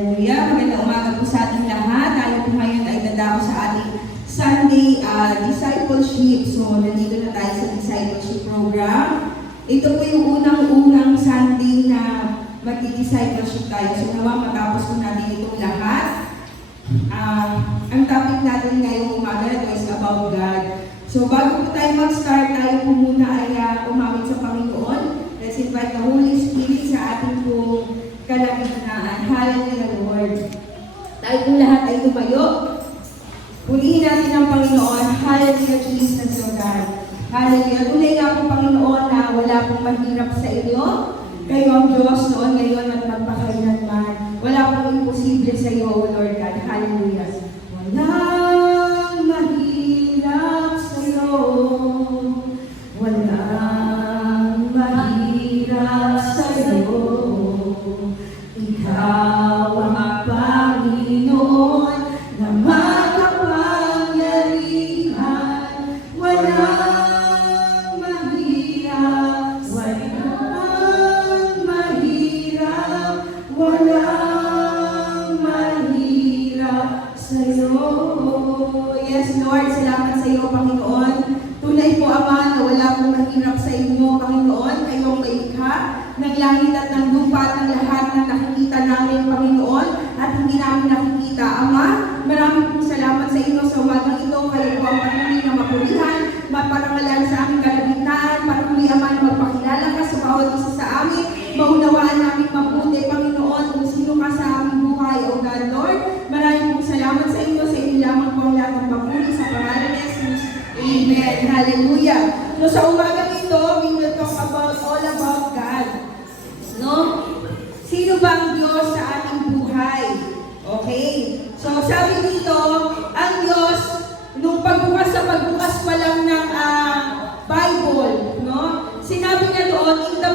Hallelujah. Magandang umaga po sa ating lahat. Tayo po ngayon ay dadako sa ating Sunday discipleship. So, nandito na tayo sa discipleship program. Ito po yung unang-unang Sunday na magdi-discipleship tayo. So, nawa matapos po natin itong lahat. Ang topic natin ngayong umaga na is about God. So, bago po tayo mag-start, tayo po muna ay umawit sa Panginoon. Let's invite the Holy Spirit sa ating pong kalagitnaan. Hallelujah, Lord. Tayo pong lahat ay tumayo. Purihin natin ang Panginoon. Hallelujah, Jesus, O God. Hallelujah. Tunay nga po, Panginoon, na wala pong mahirap sa inyo. Kayo ang Diyos noon, ngayon at magpakailanman. Wala pong imposible sa iyo, O Lord God. Hallelujah. Walang mahirap sa iyo. Walang mahirap sa iyo. Ikaw ang Panginoon na makapangyarihan. Walang mahirap, walang mahirap, walang mahirap sa'yo. Yes, Lord, salamat sa iyo, Panginoon. Tunay po, Ama, na wala pong mahirap sa inyo, Panginoon. Kayo ang maikha ng langit at ng lupa at ng lahat ng nakikita namin, Panginoon, at hindi namin nakikita. Ama, maraming pong salamat sa inyo sa umagang ito. Kayo po ang patuloy na mapulihan, maparangalan sa aming kalagitnaan, patuloy, Ama, na magpakilala ka sa bawat isa sa amin, maunawaan namin mabuti, Panginoon, kung sino ka sa aming buhay, O God, Lord. Maraming pong salamat sa inyo, sa inyo lamang po ang lahat ng papuri sa pangalan ni Jesus. Amen. Hallelujah. So sa umagang ito, we will talk about all about God. No? Sino ba ang Diyos sa ating buhay? Okay? So sabi dito, ang Diyos, nung pagbukas pa lang ng Bible, no? Sinabi niya doon, in the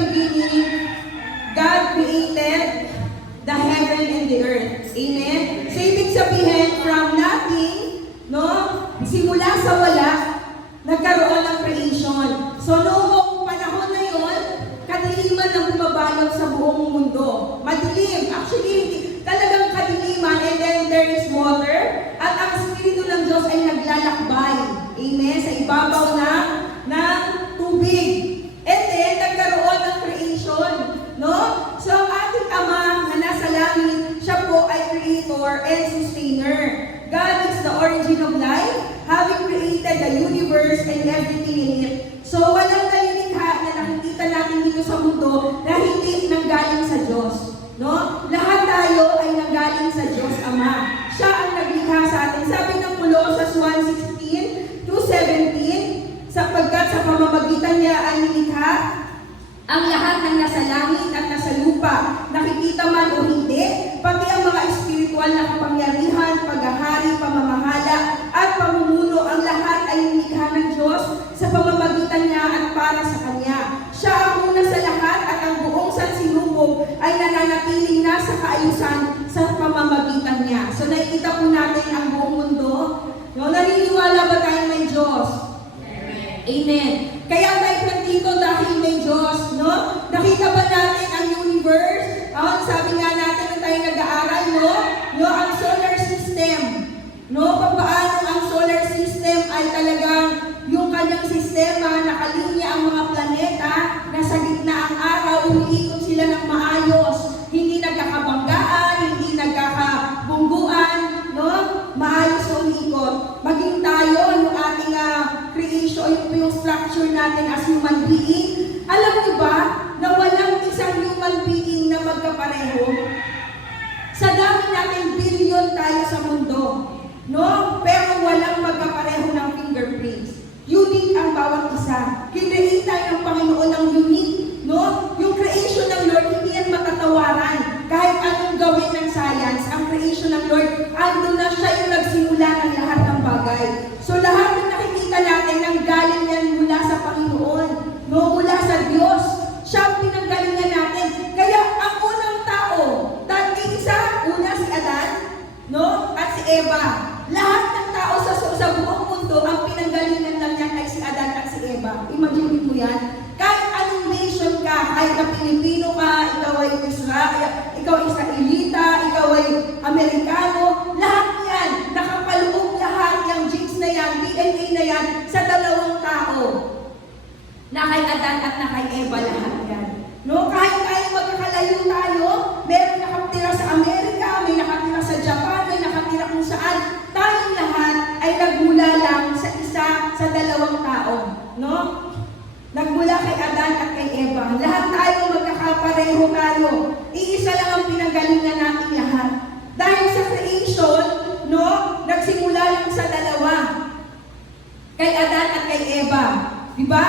beginning, God created the heaven and the earth. Amen? So ibig sabihin, from nothing, no? Simula sa wala, nagkaroon ng creation. So noong panahon na yon, kadiliman ang bumabalot sa buong mundo. Madilim. Actually, talagang kadiliman, and then there is water. At ang Espiritu ng Diyos ay naglalakbay. Amen? Sa ibabaw ng tubig. And then, nagkaroon ng creation. No? So, ang ating Ama na nasa langit, siya po ay creator and sustainer. God is the origin of life, having created the universe and everything in it. So, walang kalilikha na nakikita natin dito sa mundo na hindi nanggaling sa Diyos. No? Lahat tayo ay nanggaling sa Diyos Ama. Siya ang naglikha sa atin. Sabi ng Colossus 1:16-17, sapagkat sa pamamagitan niya ay nilikha ang lahat ng nasa langit at nasa lupa, nakikita man o hindi, pati ang mga espiritual na kapangyarihan, paghahari, pamamahala, at pamumuno, ang lahat ay nilikha ng Diyos sa pamamagitan niya at para sa Kanya. Siya ang una sa lahat at ang buong sansinukob ay nananatiling nasa kaayusan sa pamamagitan niya. So nakikita po natin ang buong mundo. No? Naniniwala ba tayo may Diyos? Amen. Kaya tayo nandito dahil may Diyos, no? Nakita ba natin ang universe? Sabi nga natin nung tayo nag-aaral, no? No, ang solar system. No, paano ang solar system ay talagang yung kanyang sistema, nakalinya ang mga planeta, nasa gitna ang araw, umiikot sila ng maayos, hindi nagkakabanggaan, hindi nagkakabungguan, no? Maayos sa umiikot. Maging tayo, yung ating creation, yung structure natin as human being. Alam niyo ba na walang isang human being na magkapareho? Sa dami natin, billion tayo sa mundo. No? Pero walang magkapareho ng fingerprints. Unique ang bawat isa. Kinreate tayo ng Panginoon ng unique. No? Yung creation ng Lord, hindi yan matatawaran. Kahit anong gawin ng science, ang creation ng Lord, andun na siya yung nagsimula ng lahat ng bagay. So lahat ng nakikita natin, nanggaling yan mula sa Panginoon. No? Mula sa Diyos. Siya ang pinanggalingan natin. Kaya ang unang tao, dati isa, una si Adan, no? At si Eva. Lahat ng tao sa buong mundo, ang pinanggalingan lang yan ay si Adan at si Eva. Imagine mo yan. Kahit anong kay Adan at na kay Eva lahat yan. No, kahit tayo magkakalayo tayo, meron nakatira sa Amerika, may nakatira sa Japan, may nakatira kung saan, tayong lahat ay nagmula lang sa isa sa dalawang tao. No? Nagmula kay Adan at kay Eva. Lahat tayo magkakapareho tayo. Iisa lang ang pinanggalingan natin lahat. Dahil sa creation, no, nagsimula lang sa dalawa. Kay Adan at kay Eva. Diba?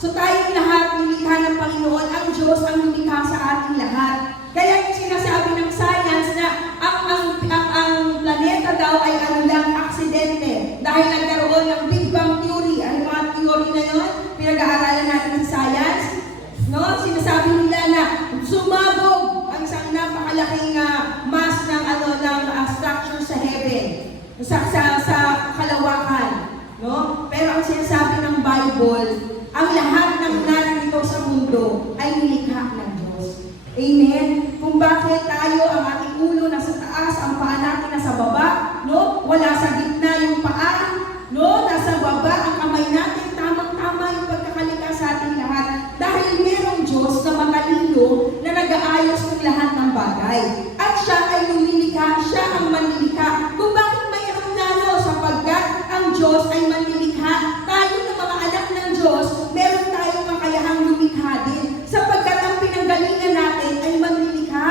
So tayong lahat, nilikha ng Panginoon, ang Diyos ang lumikha sa ating lahat. Kaya yung sinasabi ng science na ang planeta daw ay ano lang, aksidente. Dahil nagkaroon ng Big Bang Theory. Ano mga theory na yun? Pinag-aaralan natin ng science. No? Sinasabi nila na sumabog ang isang napakalaking mass ng structure sa heaven. Sa kalawakan. No? Pero ang sinasabi ng Bible, ang lahat ng narito sa mundo ay nilikha ng Diyos. Amen? Kung bakit tayo, ang ating ulo nasa taas, ang paa natin nasa baba, no? Wala sa gitna yung paa, no? Nasa baba, ang kamay natin, tamang-tama yung pagkakalikha sa ating lahat. Dahil merong Diyos na matalino na nag-aayos ng lahat ng bagay. At siya ay lumilikha, siya ang manlilikha. Kung bakit mayroong nalo? Sapagkat ang Diyos ay manlilikha. Tayo na mga anak ng Diyos, meron tayong kakayahang lumikha din. Sapagkat ang pinanggalingan natin ay manlilikha.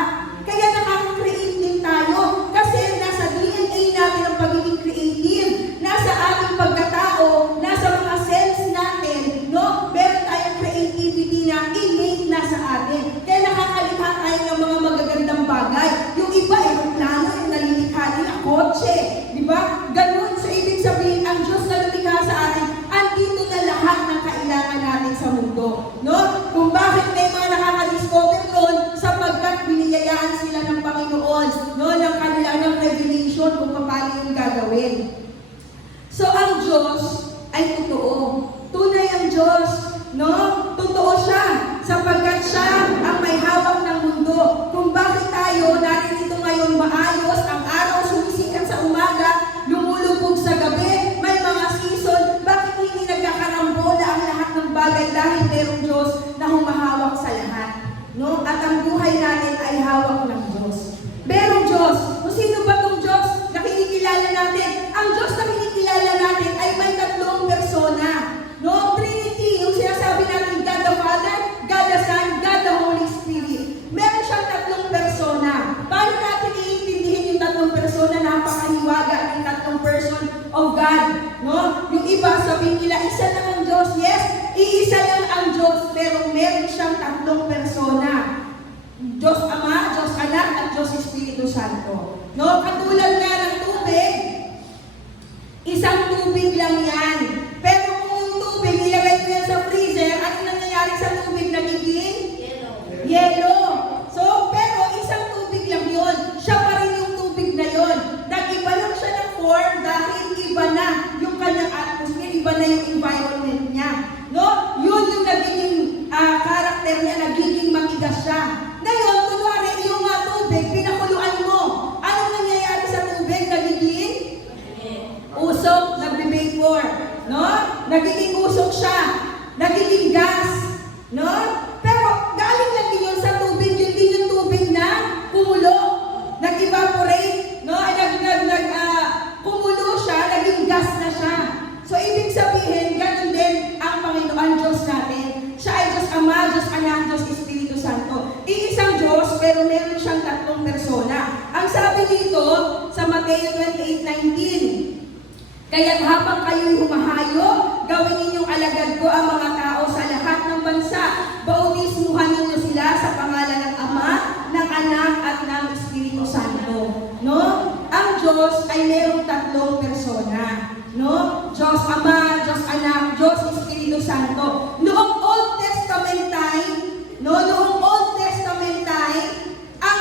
Kaya nakaka-create din tayo. Kasi nasa DNA natin ang pagiging creative. Nasa ating pagkatao, nasa mga cells natin, no? Meron tayong creativity na innate na sa atin. Kaya nakakalikha tayo ng mga magagandang bagay. Yung iba, yung plano, yung nalilikha nila, kotse. Di ba? Ganun. So, ibig sabihin, ang Diyos na lumikha sa atin, andito na lahat ng kailangan natin sa mundo. No? Kung bakit may mga nakaka-discover noon, sapagkat biniyayaan sila ng Panginoon, no? Ng kanilang revelation kung paano yung gagawin. So, ang Diyos ay totoo. Tunay ang Diyos, no? Totoo siya, sapagkat siya ang may hawak ng mundo. Kung bakit tayo narito ngayon maayos, ang araw sumisikat sa umaga, lumulubog sa gabi, may mga season, bakit hindi nagkakarambola ang lahat ng bagay dahil merong Diyos na humahawak sa lahat? No? At ang buhay natin ay hawak ng Diyos. Merong Diyos. Kung sino ba itong Diyos na kinikilala natin? Ang Diyos na kinikilala natin ay may tatlong persona. No? Trinity, yung sinasabi natin, God the Father, God the Son, God the Holy Spirit. Meron siyang tatlong persona. Paano natin iintindihin yung tatlong persona? Napakahiwaga ng tatlong person of God. No? Yung iba, sabihin nila, isa lang ang Diyos. Yes, iisa lang ang Diyos, pero meron siyang tatlong persona. Diyos Ama, Diyos Anak, at Diyos Espiritu Santo. No? Katulad nga ng tubig, isang tubig lang yan. Pero kung yung tubig, ilagay mo yan sa freezer, ano nangyayari sa tubig? Nagiging? Yelo. So, pero isang tubig lang yun. Siya pa rin yung tubig na yun. Nag-iba lang siya ng form dahil iba na yung kanyang atmosphere, iba na yung environment niya. No? Yun yung nagiging karakter niya, nagiging matigas siya. Ngayon, kunwari, yung tubig, pinakuluan mo. Anong nangyayari sa tubig? Nagiging? Usok, nagbe-vapor. No? Nagiging usok siya. Nagiging gas. No? Pero galing lang din yun sa tubig. Yun din yung tubig na kumulo. Nag-evaporate. No? Kumulo siya, naging gas na siya. So, ibig sabihin, ganun din ang Panginoon Diyos natin. Siya ay Diyos Ama, Diyos Anak, Diyos Espiritu Santo. Iisang Diyos, pero meron siyang tatlong persona. Ang sabi dito sa Mateo 28:19, kaya't habang kayo'y humahayo, gawin ninyong alagad ko ang mga tao sa lahat ng bansa. Bautismuhan ninyo sila sa pangalan ng Ama, ng Anak, at ng Espiritu Santo. No? Ang Diyos ay mayroong tatlong persona. No? Diyos Ama, Diyos Anak, Diyos Espiritu Santo. Noong Old Testament time, noong Old Testament time, ang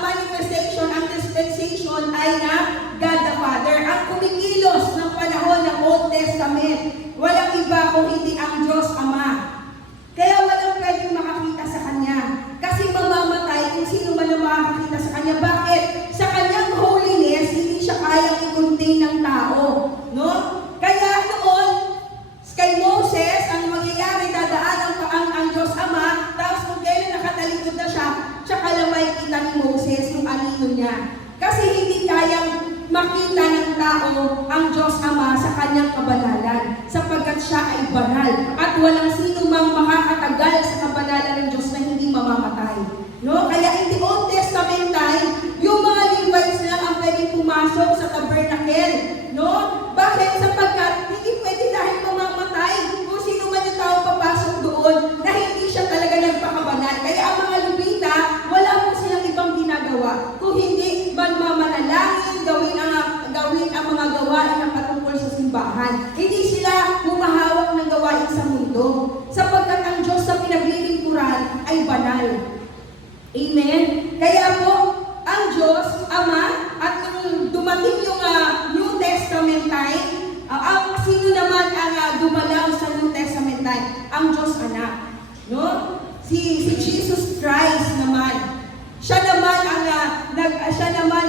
manifestation, ang dispensation ay na God the Father. Ang kumikilos ng panahon ng Old Testament, walang iba kung hindi ang Diyos Ama. Kaya walang pwedeng makakita sa Kanya. Kasi mamamatay kung sino man ang makakakita sa Kanya. Bakit? Sa Kanyang holiness, hindi siya kayang i-contain ng tao. No? Kaya noon, kay Moses, ang mangyayari nakita ni Moses yung anino niya. Kasi hindi kayang makita ng tao ang Diyos Ama sa kanyang kabanalan, sapagkat siya ay banal at walang sino mang makakatagal sa kabanalan ng Diyos na hindi mamamatay. No? Kaya in the Old Testament time, yung mga Levites lang ang pwedeng pumasok sa tabernacle. No? Bakit? Sapagkat hindi pwede dahil mamamatay kung sino man yung tao papasok doon na hindi siya talaga nagpakabanal. Kaya ang mga Levita, wala po silang ibang ginagawa kung hindi mananalangin, gawin ang mga gawain na patungkol sa simbahan. Hindi sila humahawak ng gawain sa mundo, sapagkat ang Diyos sa pinaglilingkuran ay banal. Amen? Kaya po, ang Diyos, Ama, at nung dumating yung New Testament time, ang sino naman ang dumalaw sa New Testament time? Ang Diyos Anak. No? Si Jesus Christ naman. Siya naman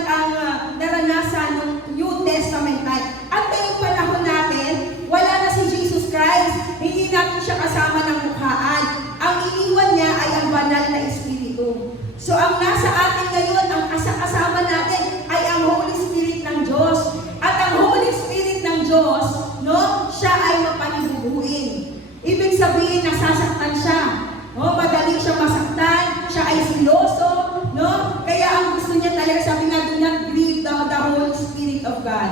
ang naranasan ng New Testament time. At ngayong panahon natin, wala na si Jesus Christ. Hindi natin siya kasama ng mukhaan. Ang iniwan niya ay ang banal na Espiritu. So ang nasa atin ngayon, ang kasama natin ay ang Holy Spirit ng Diyos. At ang Holy Spirit ng Diyos, no, siya ay mapanibubuin. Ibig sabihin, nasasaktan siya. No, madali siya masaktan, siya ay siloso, no? Kaya ang gusto niya talaga, sabi nga, do not grieve the Holy Spirit of God.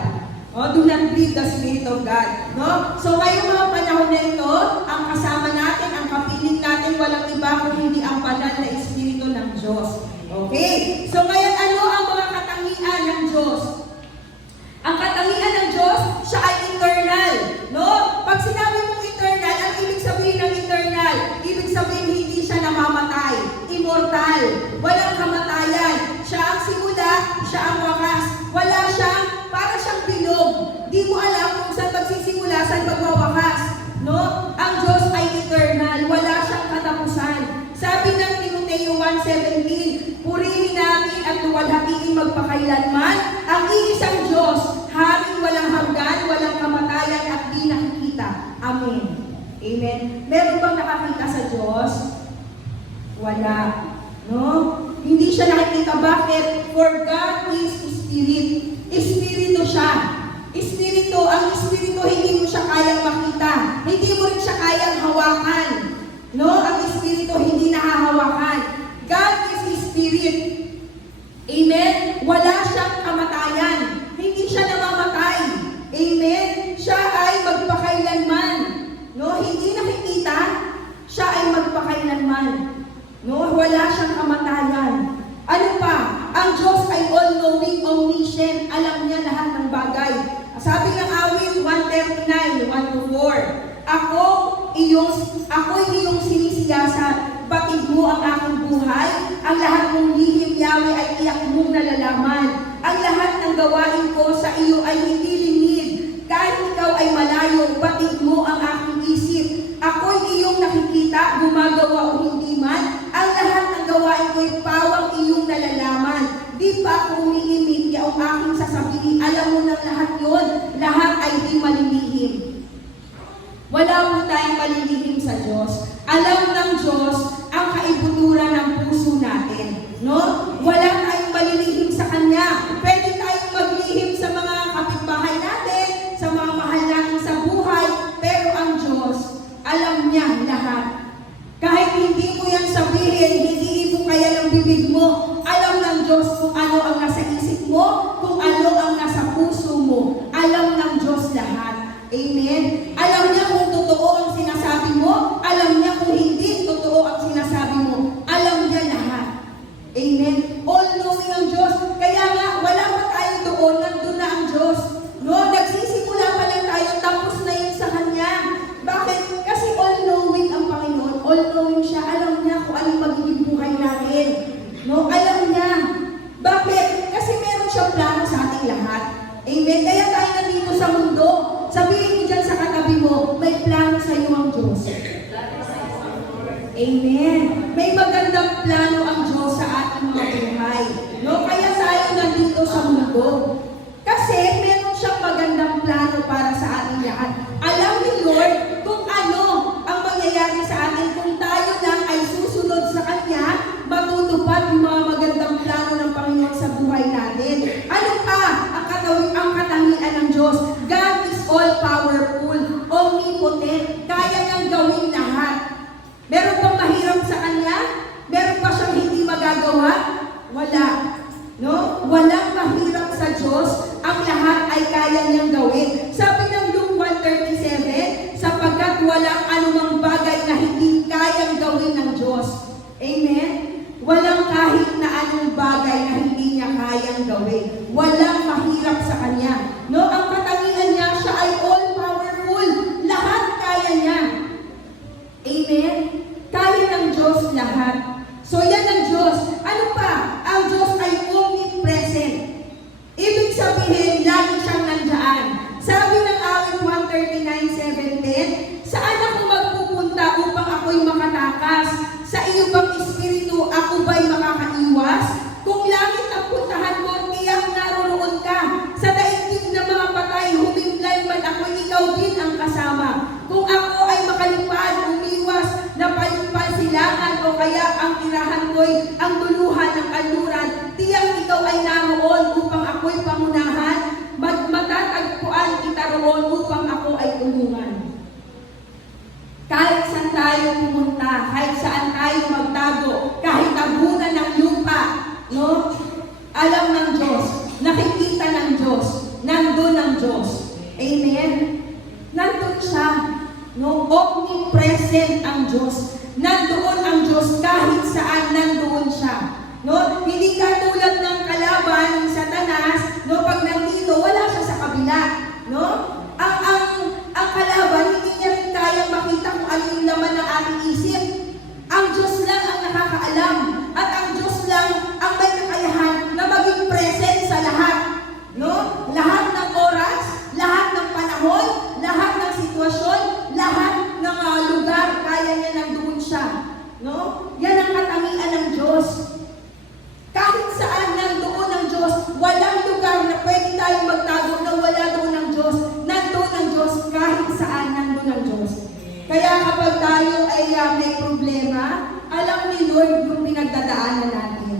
Oh, do not grieve the Spirit of God. No? So ngayong mga panahon na ito, ang kasama natin, ang kapiling natin, walang iba kung hindi ang banal na Espiritu ng Diyos. Okay? So ngayon, ano ang mga katangian ng Diyos? Ang katangian ng Diyos, siya ay eternal. No? Pag sinabi mong eternal, ang ibig sabihin ng eternal, ibig sabihin hindi siya namamatay, immortal, walang kamatayan. Siya ang simula, siya ang wakas. Wala siyang, para siyang bilog. Di mo alam kung saan magsisimula, saan magwawakas. No? Ang Diyos ay eternal, wala siyang katapusan. Sabi ng Timoteo 1:17, purihin natin at luwalhatiin magpakailanman ang iisang Diyos, haring walang hanggan, walang kamatayan at di nakikita. Amen. Amen. Meron bang nakakita sa Diyos? Wala. No? Hindi siya nakikita. Bakit? For God is Spirit. Espiritu siya. Espiritu. Ang Espiritu, hindi mo siya kayang makita. Hindi mo rin siya kayang hawakan. No? Ang Espiritu, hindi nahahawakan. God is Spirit. Amen? Wala siyang kamatayan. Hindi siya namamatay. Amen? Siya ay magpakailanman. No? Hindi nakikita. Siya ay magpakailanman. No? Wala siyang kamatayan. Ano pa? Ang Diyos ay all-knowing, omniscient. Alam niya lahat ng bagay. Sabi ng awit 139, 1-4, Ako'y iyong sinisiyasat. Batid mo ang aking buhay. Ang lahat mong lihim, Yahweh, ay iyak mong nalalaman. Ang lahat ng gawain ko sa iyo ay hindi lingid. Kahit ikaw ay malayo, batid mo ang aking isip. Ako'y iyong nakikita, gumagawa o hindi man. Ang lahat ng gawain ko'y pawang iyong nalalaman. Di pa ako umiimik, ang aking sasabihin. Alam mo ng lahat yon, lahat ay di malilihim. Wala po tayong malilihim sa Diyos. Alam ng Diyos ang kaibuturan ng puso natin. No? Wala tayong malilihim sa Kanya. Pwede tayong maglihim sa mga kapitbahay natin, sa mga mahal natin sa buhay, pero ang Diyos, alam niya lahat. Kahit hindi mo yan sabihin, hindi mo kaya ng bibig mo, alam ng Diyos kung ano ang nasa isip mo, kung ano ang nasa puso mo. Alam ng Diyos lahat. Amen? Alam niya kung totoo ang sinasabi mo, alam niya kung hindi totoo ang sinasabi mo. Alam niya lahat. Amen? All-knowing ang Diyos. Kaya nga, wala pa tayo doon, nandun na ang Diyos. No? Nagsisimula pa lang tayo, tapos na yun sa Kanya. Bakit? Kasi all-knowing ang Panginoon. All-knowing siya. Alam niya kung anong magiging buhay natin. No? Alam niya. Bakit? Kasi meron siyang plano sa ating lahat. Amen? Kaya tayo nandito sa mundo. Sabihin mo dyan sa katabi mo, may plano sa iyo ang Diyos. Amen. May magandang plano ang Diyos sa ating mga buhay. No? Kaya tayo nandito sa mundo. Kasi meron siyang magandang plano para sa ating lahat. Alam ni Lord kung ano ang mangyayari sa atin kung tayo lang ay susunod sa Kanya, matutupad yung mga magandang Wala. No? Walang mahirap sa Diyos, ang lahat ay kaya niyang gawin. Sabi ng Luke 1:37, sapagkat walang anumang bagay na hindi kayang gawin ng Diyos. Amen? Walang kahit na anong bagay na hindi niya kayang gawin. Walang mahirap sa Kanya. No? Ang katangian niya, siya ay all-powerful. Lahat kaya niya. Amen? Kaya ng Diyos lahat. So yan ang Diyos. Ano pa? Ang Diyos ay omnipresent. Ibig sabihin, lagi siyang nandyan. Sabi ng awit 139:7-10, saan ako magpupunta upang ako'y makatakas? Sa iyo bang espiritu ako ba'y makakaiwas? Kung langit ang puntahan ko, tiyak naroroon ka. Sa daigdig ng mga patay, humimlay man ako, ikaw din ang kasama. Kung ako ay makalipad, umiwas, napalipad silangan, o kaya ang tirahan ko'y ang duluhan ng kanluran, tiyak ikaw ay naroon upang ako'y pangunahan, matatagpuan kita roon upang ako ay tulungan. Kahit saan tayo pumunta, kahit saan tayo magtago, kahit tabunan ng lupa, no? Alam ng Diyos, nakikita ng Diyos, nandun ang Diyos. Amen? Nandun siya. No? Omnipresent ang Diyos. Nandoon ang Diyos kahit saan nandoon siya. No? Hindi katulad ng kalaban ng Satanas, no? Pag nandito, wala siya sa kabila. No? Ang kalaban, hindi niya rin kayang makita kung ano yung laman ng ating isip. Ang Diyos lang ang nakakaalam. At ang Diyos lang ang may kakayahan na maging present sa lahat. No? Lahat ng oras, lahat ng panahon, lahat ng sitwasyon, lahat ng lugar, kaya niya nandoon siya. No? Yan ang katangian ng Diyos. Kahit saan nandoon ang Diyos, walang lugar na pwede tayong magtago na wala doon ang Diyos. Nandoon ang Diyos kahit saan nandoon ang Diyos. Kaya kapag tayo ay may problema, alam ni Lord yung pinagdadaanan natin.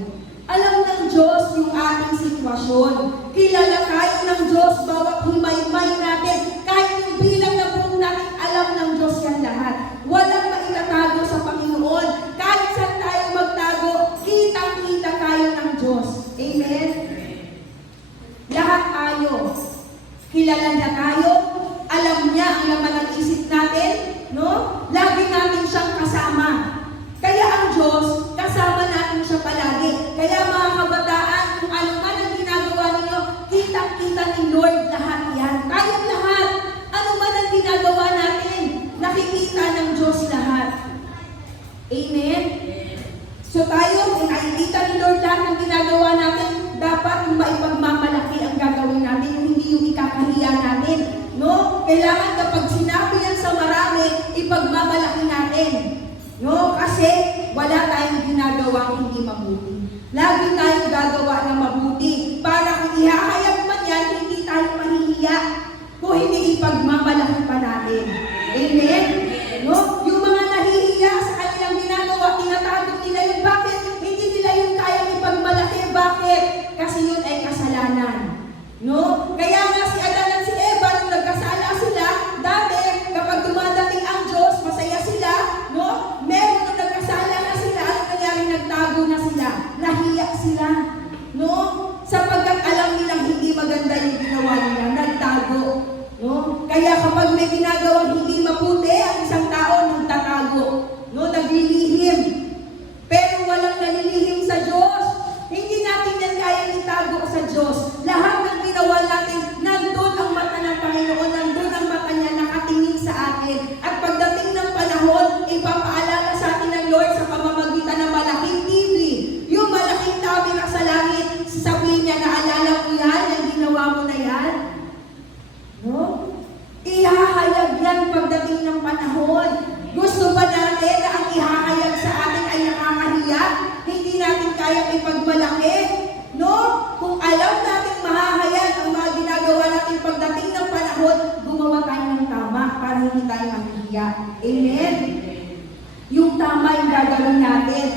Alam ng Diyos yung ating sitwasyon. Kilala tayo ng Diyos bawat himay-himay natin. Kahit yung bilang na buong natin, alam ng Diyos yan lahat. Walang maitatago sa Panginoon. Kahit saan tayo magtago, kitang-kita tayo ng Diyos. Amen? Lahat tayo. Kilala niya tayo. Alam niya ang laman ng isip natin. No? Lagi natin siyang kasama. Kaya ang Diyos, kasama natin siya palagi. Kaya mga kabataan, kung ano man ang ginagawa ninyo, kitang-kita ni Lord lahat yan. Kayang lahat. Ano man ang ginagawa natin, nakikita ng Diyos lahat. Amen? So tayo, kung nakikita ni Lord lahat ng ginagawa natin, dapat maipagmamalaki ang gagawin natin, hindi yung ikakahiya natin. No? Kailangan kapag sinabi yan sa marami, ipagmamalaki natin. No? Kasi wala tayong ginagawa hindi mabuti. Lagi tayong gagawa ng mabuti. Para kung ihahayag man yan, hindi tayo mahihiya. Kung hindi ipagmamalaki pa natin. Amen? No? Yung mga nahihiya sa kanilang ginagawa, tinatago nila yung bakit? Hindi nila yung kayang ipagmalaki. Bakit? Kasi yun ay kasalanan. No? Kaya nga si Adan at si Eva, nung nagkasala sila, dati, kapag dumadating ang Diyos, masaya sila, no? Meron nung nagkasala na sila, ano nangyari? Nagtago na sila. Nahiya sila. No? Sapagkat alam nilang hindi maganda yung ginawa nila, nagtago. No? Kaya kapag may ginagawang hindi mabuti, ang isang tao nagtatago. No? Naglilihim. Pero walang nalilihim sa Diyos. Hindi natin yan kayang itago sa Diyos. Lahat ng ginawa natin, nandun ang mata ng Panginoon, nandun ang mata niya nakatingin sa atin. At pagdating ng panahon, ipapaalala sa atin ng Lord sa pamamagitan ng malaking TV. Yung malaking camera sa langit, sasabihin niya, naalala mo yan, yung ginawa mo na yan. No? Ihahayag yan pagdating ng panahon. Gusto ba natin na ang ihahayag sa atin ay nakakahiya? Hindi natin kaya ipagmalaki? No? Kung alam natin mahahayag ang mga ginagawa natin pagdating ng panahon, gumawa tayo ng tama para hindi tayo mahihiya. Amen? Yung tama yung gagawin natin.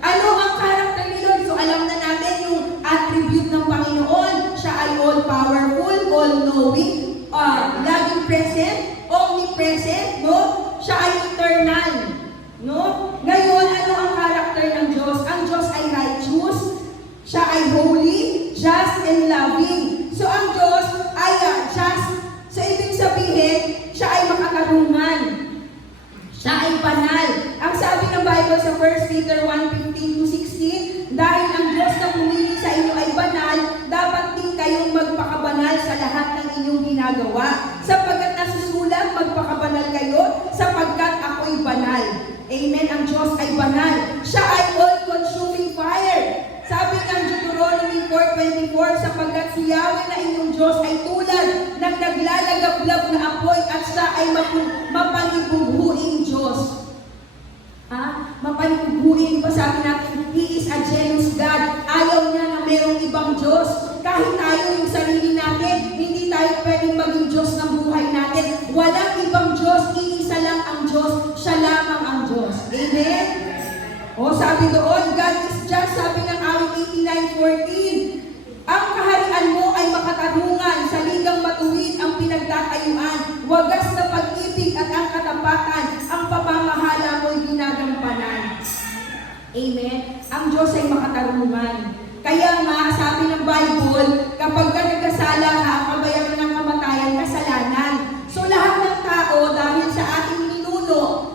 Ano ang karakter ni Lord? So alam na natin yung attribute ng Panginoon. Siya ay all-powerful, all-knowing, laging present, omnipresent, no? Siya ay eternal, no? Ngayon, ano ang karakter ng Diyos? Ang Diyos ay righteous. Siya ay holy, just, and loving. So ang Diyos ay just. So ibig sabihin, siya ay makatarungan. Siya ay banal. Ang sabi ng Bible sa 1 Peter 1:15-16, dahil ang Diyos na pumili sa inyo ay banal, dapat din kayong magpakabanal sa lahat ng inyong ginagawa. Sapagkat nasusulat, magpakabanal kayo, sapagkat ako'y banal. Amen. Ang Diyos ay banal. Siya ay all-consuming fire. Sabi ng Deuteronomy 4:24, sapagkat si Yahweh na inyong Diyos ay tulad ng naglalagablab na apoy at siya ay mapanibughuing Diyos. Mapanibughuing ba? Sabi natin, He is a jealous God. Ayaw niya na merong ibang Diyos. Kahit tayo yung sarili natin, hindi tayo pwedeng maging Diyos ng buhay natin. Walang ibang Diyos, iisa lang ang Diyos. Siya lamang ang Diyos. Amen? Sabi doon, God is just, sabi ng awit 89:14, ang kaharian mo ay makatarungan, sa ligang matuwid ang pinagtatayuan, wagas na pag-ibig at ang katapatan, ang pamamahala mo'y ginagampanan. Amen? Ang Diyos ay makatarungan. Kaya nga, sabi ng Bible, kapag ka nagkasala ka, ang kabayaran ng kamatayan, kasalanan. So lahat ng tao, dahil sa ating ninuno,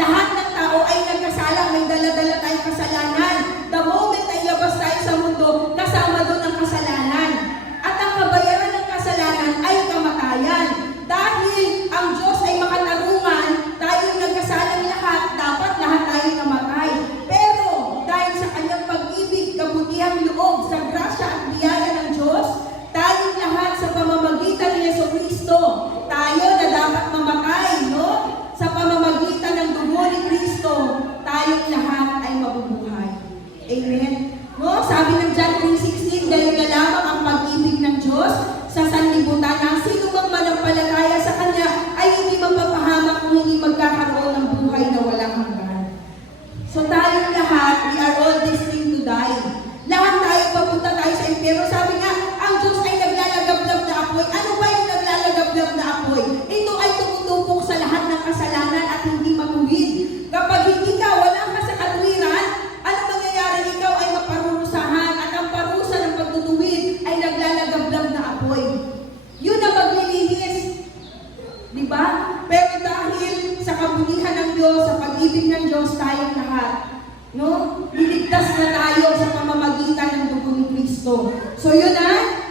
lahat ng tao ay nagkasala, may dala-dala tayong kasalanan. The moment ay labas tayo sa mundo, kasama doon ang kasalanan. At ang kabayaran ng kasalanan ay kamatayan. Dahil ang Diyos ay makatarungan, tayo nagkasalang lahat, dapat lahat tayo namatay. Pero dahil sa kanyang pag-ibig, kabutihang loob, sa grasya at biyaya ng Diyos, tayong lahat sa pamamagitan ni Jesucristo, tayo na dapat mamatay, sa pamamagitan ng dugo ni Kristo, tayong lahat ay mabubuhay. Amen? Sabi ng John 3:16, gayon na lamang ang pag-ibig ng Diyos sa sanlibutan na sino mang manampalataya sa Kanya ay hindi mapapahamak kung hindi magkakaroon ng buhay na walang hanggan. So tayong lahat, we are all destined to die. Lahat tayo papunta tayo sa impyerno. Sabi nga, ang Diyos ay naglalagablab na apoy. Ano ba yung naglalagablab na apoy? Ito ay tumutupok sa lahat ng kasalanan at hindi matuwid. Kapag hindi ka, wala ka sa katwiran, ano mangyayari? Ikaw ay maparurusahan at ang parusa ng pagtutuwid ay naglalagablab na apoy. Yun ang maglilinis. Diba? Pero dahil sa kabutihan ng Diyos, sa pag-ibig ng Diyos, tayong lahat, liligtas na tayo sa pamamagitan ng dugo ni Kristo. So yun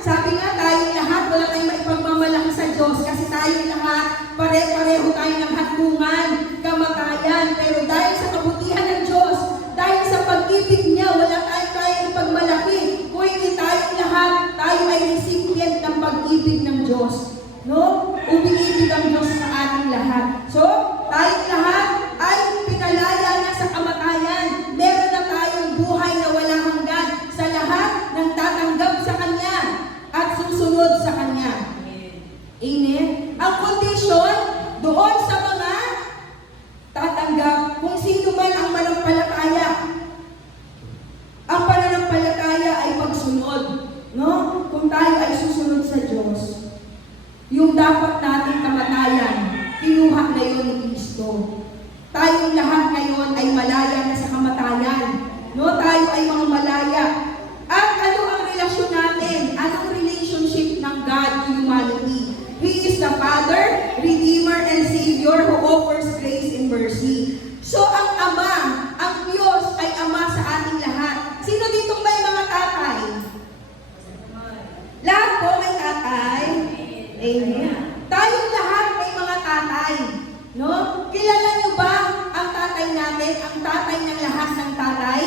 sabi nga tayong lahat, wala tayong maipagmamalaki sa Diyos kasi tayong lahat, pare-pareho tayo ng hatpungan, kamatayan. Pero dahil sa kabutihan ng Diyos, dahil sa pag-ibig niya, wala tayong kaya ipagmalaki. Kung hindi tayong lahat, tayo ay recipient ng pag-ibig ng Diyos. Umiibig ang Diyos sa ating lahat. So, tayong lahat ay pinalaya na sa kamatayan. Meron na tayong buhay na walang hanggan sa lahat ng tatanggap sa Kanya at susunod sa Kanya. Amen? Ang condition doon sa mga tatanggap, kung sino man ang manampalataya. Ang pananampalataya ay pagsunod. Kung tayo ay susunod sa Diyos, yung dapat nating kamatayan, kinuha na yun ni Kristo. Tayong lahat ngayon ay malaya na sa kamatayan. Tayo ay mga malaya. At ano ang relasyon natin? Anong relationship ng God to humanity? He is the Father, Redeemer, and Savior who offers grace and mercy. So ang Ama, ang Diyos ay Ama sa ating lahat. Sino dito may mga tatay? Lahat po may tatay. Amen. Tayong lahat may mga tatay. Kilala niyo ba ang tatay natin? Ang tatay ng lahat ng tatay?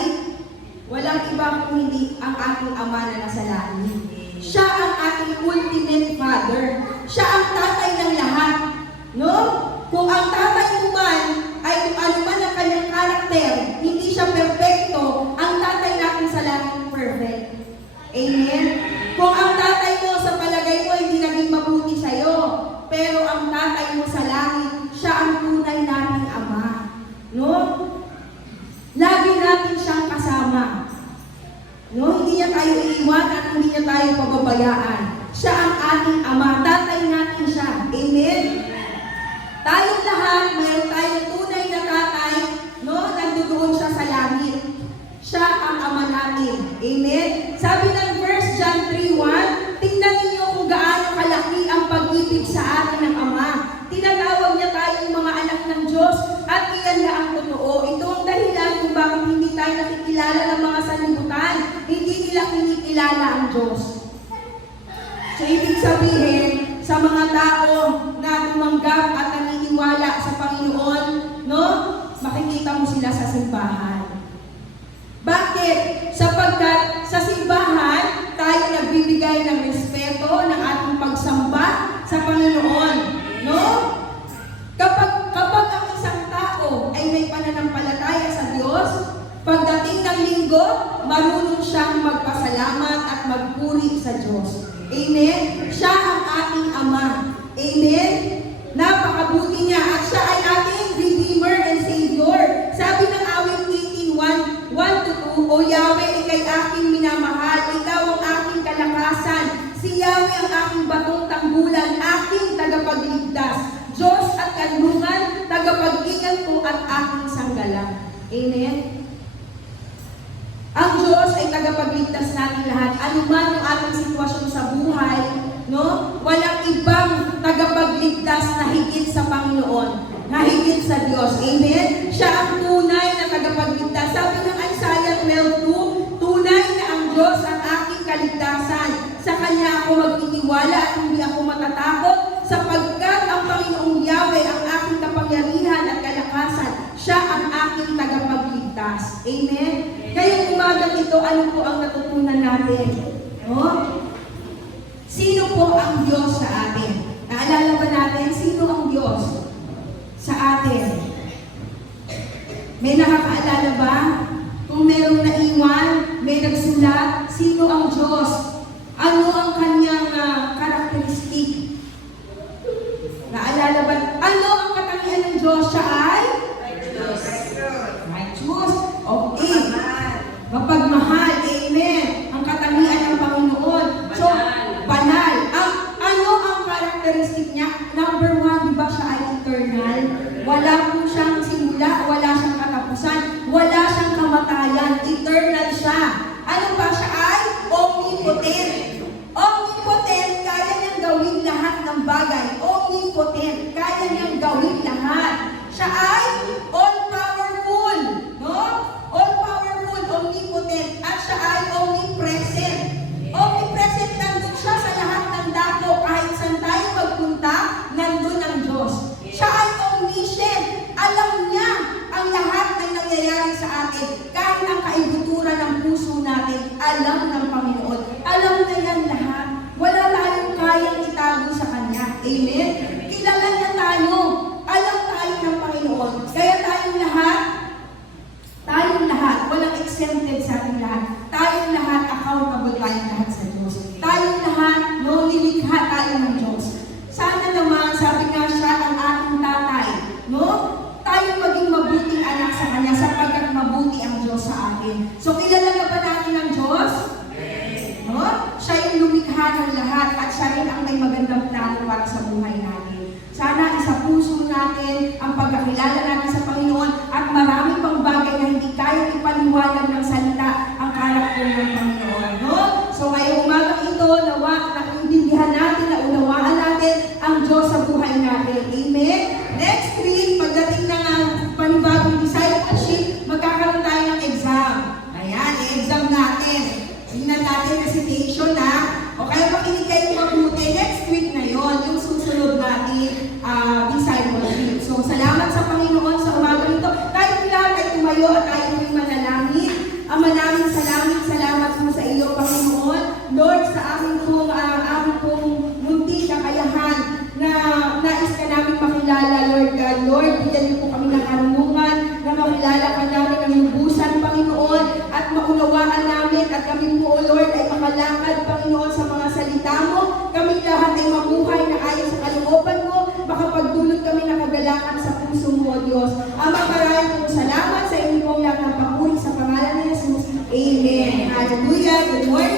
Walang iba kung hindi ang ating Ama na nasa langit. Siya ang ating ultimate Father. Siya ang tatay ng lahat. Kung ang tatay mo man ay kung ano man ang kanyang karakter, hindi siya perfecto, ang tatay natin sa langit perfect. Amen? Kung ang tatay mo sa palagay mo hindi naging mabuti sa'yo, pero ang tatay mo sa langit, siya ang tunay nating Ama. Lagi natin siyang kasama. Hindi niya tayo iiwanan, hindi niya tayo pababayaan. Siya ang ating Ama, tatay natin siya. Amen? Tayong lahat, mayroon tayong tunay na tatay, nandoon siya sa langit. Siya ang Ama natin. Amen? Sabi ng verse John 3:1, tingnan ninyo kung gaano kalaki ang pag-ibig sa atin ng Ama. Tinatawag niya tayong mga anak ng Diyos at iyan na ang totoo. Ito ang dahilan kung bakit hindi tayo nakikilala ng mga sanlibutan. Hindi nila kinikilala ang Diyos. So, ibig sabihin, sa mga tao na tumanggap at naniniwala sa Panginoon, no, makikita mo sila sa simbahan. Bakit? Sapagkat sa simbahan, tayo nagbibigay ng respeto ng ating pagsamba sa Panginoon. No? Kapag ang isang tao ay may pananampalataya sa Diyos, pagdating ng linggo, marunong siyang magpasalamat at magpuri sa Diyos. Amen? Siya ang ating Ama. Amen? Napakabuti niya at siya ay ating Redeemer and Savior. Sabi ng awit 18:1-2, O Yahweh, ikay aking minamahal, ikaw ang aking kalakasan. Si Yahweh ang aking batong tanggulan, aking tagapagligtas. Diyos at kanlungan, tagapag-ingat ko at aking sanggala. Amen? Ang Diyos ay tagapagligtas natin lahat. Ano man ang ating sitwasyon sa buhay, no? Walang ibang tagapagligtas na higit sa Panginoon, na higit sa Diyos. Amen? Siya ang tunay na tagapagligtas. Sabi ng Isaiah 12:2, tunay na ang Diyos ang aking kaligtasan. Sa Kanya ako magtitiwala at hindi ako matatakot, sapagkat ang Panginoong Yahweh ang aking kapangyarihan at kalakasan. Siya ang aking tagapagligtas. Amen? Ngayong umagang ito, ano po ang natutunan natin? No? Sino po ang Diyos sa atin? Naalala ba natin, sino ang Diyos sa atin? May nakakaalala ba? Kung merong naiwan, may nagsulat, sino ang Diyos? Ano ang kanyang karakteristik? Naalala ba? Ano ang katangian ng Diyos? Siya ay? Righteous. Okay. Mapagmahal. Amen. Ang katangian ng Panginoon. So, banal. Ano ang karakteristik niya? Number 1, di ba siya ay eternal? Wala po siyang simula, wala siyang katapusan, wala siyang kamatayan. Eternal siya. Ano ba siya ay? Omnipotent. Omnipotent, kaya niyang gawin lahat ng bagay. Omnipotent, kaya niyang gawin lahat. Siya ay all-powerful. No? All-powerful, omnipotent. At siya ay omnipresent. Omnipresent, nandun siya sa lahat ng dako. Kahit saan tayo magpunta, nandun ang Diyos. Siya ay omniscient. Alam niya ang lahat ng nangyayari sa atin. Kahit ang kaibuturan ng puso natin, alam ng Panginoon. Alam niya yan lahat. Wala tayong kayang itago sa Kanya. Amen? Kilala niya tayo. Alam tayo ng Panginoon. Kaya tayong lahat, walang exempted sa ating lahat. Tayong lahat, accountable tayong lahat sa Diyos. Tayong lahat, no, nilikha tayo ng Diyos. Sana naman, sabi nga siya, ang ating tatay, no? Tayo maging mabuting anak sa Kanya sapagkat mabuti ang Diyos sa atin. So, kilala na ba natin ang Diyos? No? Siya yung lumikha ng lahat at siya rin ang may magandang plano para sa buhay natin. Sana isa puso natin ang pagkakilala natin sa Panginoon at marami pang bagay na hindi kaya ipaliwanag ng salita ang karakter ng Panginoon. No? So ngayong umaga ito, nawa, naintindihan natin, naunawaan natin ang Diyos sa buhay natin. Amen? Next week, pagdating ng panibagong discipleship, magkakaroon tayo ng exam. Ayan, exam natin. Tingnan natin recitation na. O kaya makinig kayo mabuti. Next week na yon, yung susunod natin discipleship. So, salamat sa Panginoon sa umaga nito. Tayo lahat ay tumayo at tayo may manalangin. Ama namin salamat po sa iyo, Panginoon. Lord, sa aming pong munti kakayahan na nais ka namin makilala, Lord God. Lord, bigyan niyo po kami ng karunungan na makilala ka namin ng lubusan, Panginoon, at maunawaan namin at kami po, Lord, ay makalakad, Panginoon, sa mga salita mo. Kami lahat ay mabuhay na ayon sa kalooban mo, makapagdulot kami ng kagalakan sa puso mo, O Diyos. Ama, maraming pong salamat sa inyo pong lahat ng papuri sa pangalan ni Jesus. Amen. Hallelujah. Good morning.